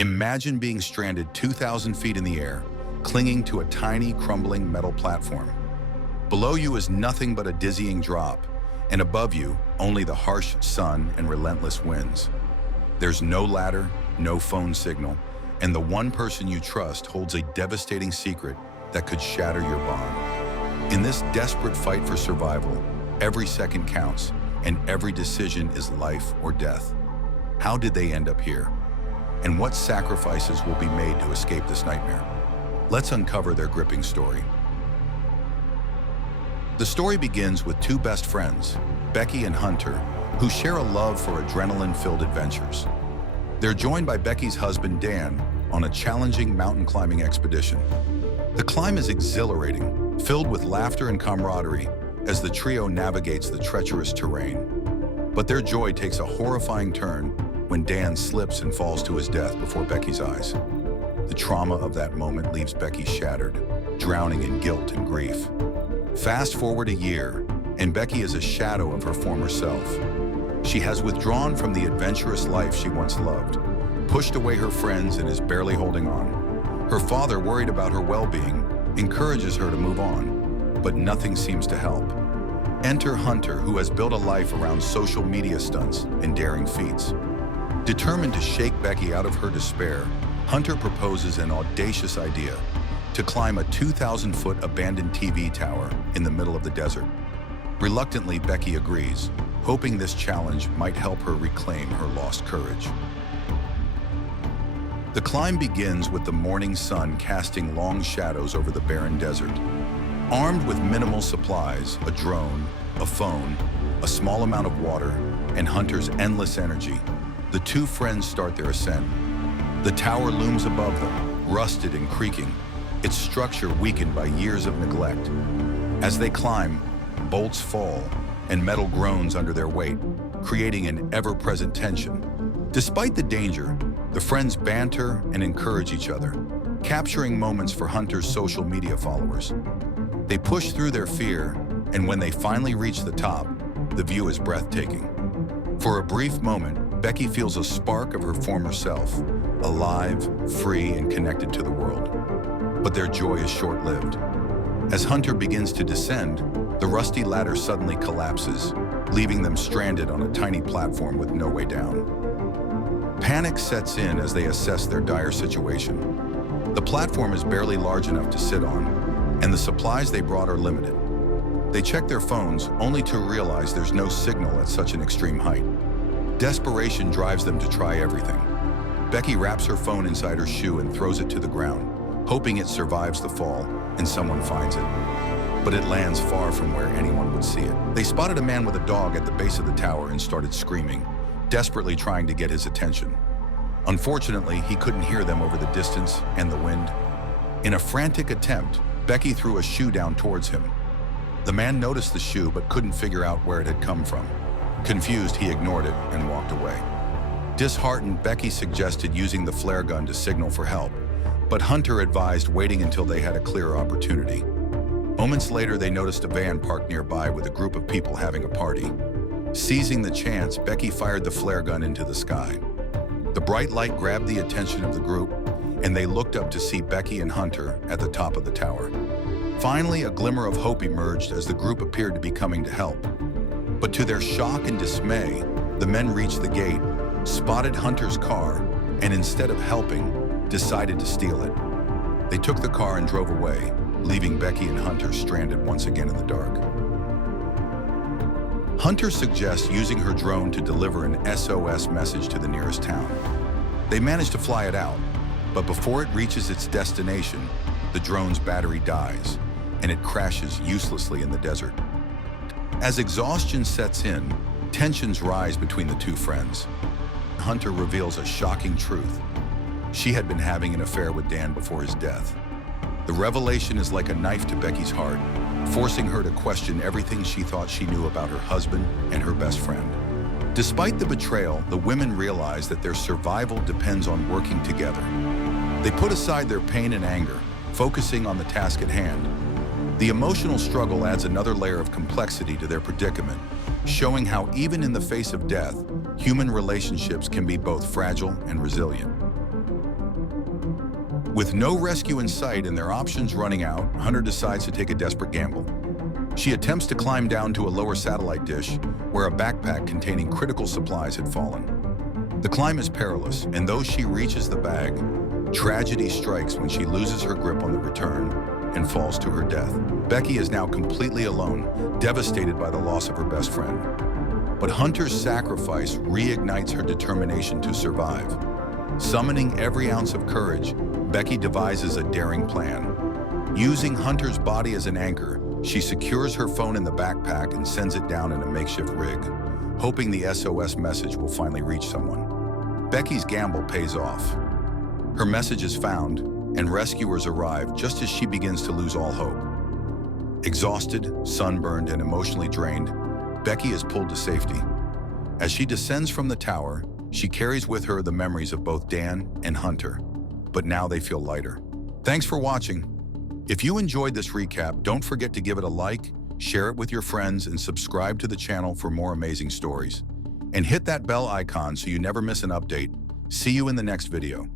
Imagine being stranded 2,000 feet in the air, clinging to a tiny, crumbling metal platform. Below you is nothing but a dizzying drop, and above you, only the harsh sun and relentless winds. There's no ladder, no phone signal, and the one person you trust holds a devastating secret that could shatter your bond. In this desperate fight for survival, every second counts, and every decision is life or death. How did they end up here? And what sacrifices will be made to escape this nightmare? Let's uncover their gripping story. The story begins with two best friends, Becky and Hunter, who share a love for adrenaline-filled adventures. They're joined by Becky's husband, Dan, on a challenging mountain climbing expedition. The climb is exhilarating, filled with laughter and camaraderie as the trio navigates the treacherous terrain. But their joy takes a horrifying turn when Dan slips and falls to his death before Becky's eyes. The trauma of that moment leaves Becky shattered, drowning in guilt and grief. Fast forward a year, and Becky is a shadow of her former self. She has withdrawn from the adventurous life she once loved, pushed away her friends, and is barely holding on. Her father, worried about her well-being, encourages her to move on, but nothing seems to help. Enter Hunter, who has built a life around social media stunts and daring feats. Determined to shake Becky out of her despair, Hunter proposes an audacious idea: to climb a 2,000-foot abandoned TV tower in the middle of the desert. Reluctantly, Becky agrees, hoping this challenge might help her reclaim her lost courage. The climb begins with the morning sun casting long shadows over the barren desert. Armed with minimal supplies, a drone, a phone, a small amount of water, and Hunter's endless energy, the two friends start their ascent. The tower looms above them, rusted and creaking, its structure weakened by years of neglect. As they climb, bolts fall and metal groans under their weight, creating an ever-present tension. Despite the danger, the friends banter and encourage each other, capturing moments for Hunter's social media followers. They push through their fear, and when they finally reach the top, the view is breathtaking. For a brief moment, Becky feels a spark of her former self, alive, free, and connected to the world. But their joy is short-lived. As Hunter begins to descend, the rusty ladder suddenly collapses, leaving them stranded on a tiny platform with no way down. Panic sets in as they assess their dire situation. The platform is barely large enough to sit on, and the supplies they brought are limited. They check their phones, only to realize there's no signal at such an extreme height. Desperation drives them to try everything. Becky wraps her phone inside her shoe and throws it to the ground, hoping it survives the fall and someone finds it. But it lands far from where anyone would see it. They spotted a man with a dog at the base of the tower and started screaming, desperately trying to get his attention. Unfortunately, he couldn't hear them over the distance and the wind. In a frantic attempt, Becky threw a shoe down towards him. The man noticed the shoe but couldn't figure out where it had come from. Confused, he ignored it and walked away. Disheartened, Becky suggested using the flare gun to signal for help, but Hunter advised waiting until they had a clearer opportunity. Moments later, they noticed a van parked nearby with a group of people having a party. Seizing the chance, Becky fired the flare gun into the sky. The bright light grabbed the attention of the group, and they looked up to see Becky and Hunter at the top of the tower. Finally, a glimmer of hope emerged as the group appeared to be coming to help. But to their shock and dismay, the men reached the gate, spotted Hunter's car, and instead of helping, decided to steal it. They took the car and drove away, leaving Becky and Hunter stranded once again in the dark. Hunter suggests using her drone to deliver an SOS message to the nearest town. They manage to fly it out, but before it reaches its destination, the drone's battery dies, and it crashes uselessly in the desert. As exhaustion sets in, tensions rise between the two friends. Hunter reveals a shocking truth. She had been having an affair with Dan before his death. The revelation is like a knife to Becky's heart, forcing her to question everything she thought she knew about her husband and her best friend. Despite the betrayal, the women realize that their survival depends on working together. They put aside their pain and anger, focusing on the task at hand. The emotional struggle adds another layer of complexity to their predicament, showing how even in the face of death, human relationships can be both fragile and resilient. With no rescue in sight and their options running out, Hunter decides to take a desperate gamble. She attempts to climb down to a lower satellite dish where a backpack containing critical supplies had fallen. The climb is perilous, and though she reaches the bag, tragedy strikes when she loses her grip on the return and falls to her death. Becky is now completely alone, devastated by the loss of her best friend. But Hunter's sacrifice reignites her determination to survive. Summoning every ounce of courage, Becky devises a daring plan. Using Hunter's body as an anchor, she secures her phone in the backpack and sends it down in a makeshift rig, hoping the SOS message will finally reach someone. Becky's gamble pays off. Her message is found, and rescuers arrive just as she begins to lose all hope. Exhausted, sunburned, and emotionally drained, Becky is pulled to safety. As she descends from the tower, she carries with her the memories of both Dan and Hunter, but now they feel lighter. Thanks for watching. If you enjoyed this recap, don't forget to give it a like, share it with your friends, and subscribe to the channel for more amazing stories. And hit that bell icon so you never miss an update. See you in the next video.